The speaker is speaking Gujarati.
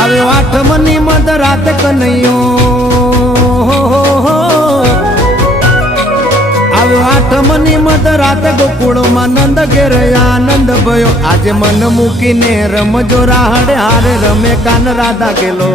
આવ્યો આઠમની મધ રાત કનૈયો, આવ્યો આઠમની મધ રાત ગોકુળમાં નંદ ઘેર આનંદ ભયો. આજે મન મૂકીને રમજો રાહડે હારે રમે કાન રાધા કેલો.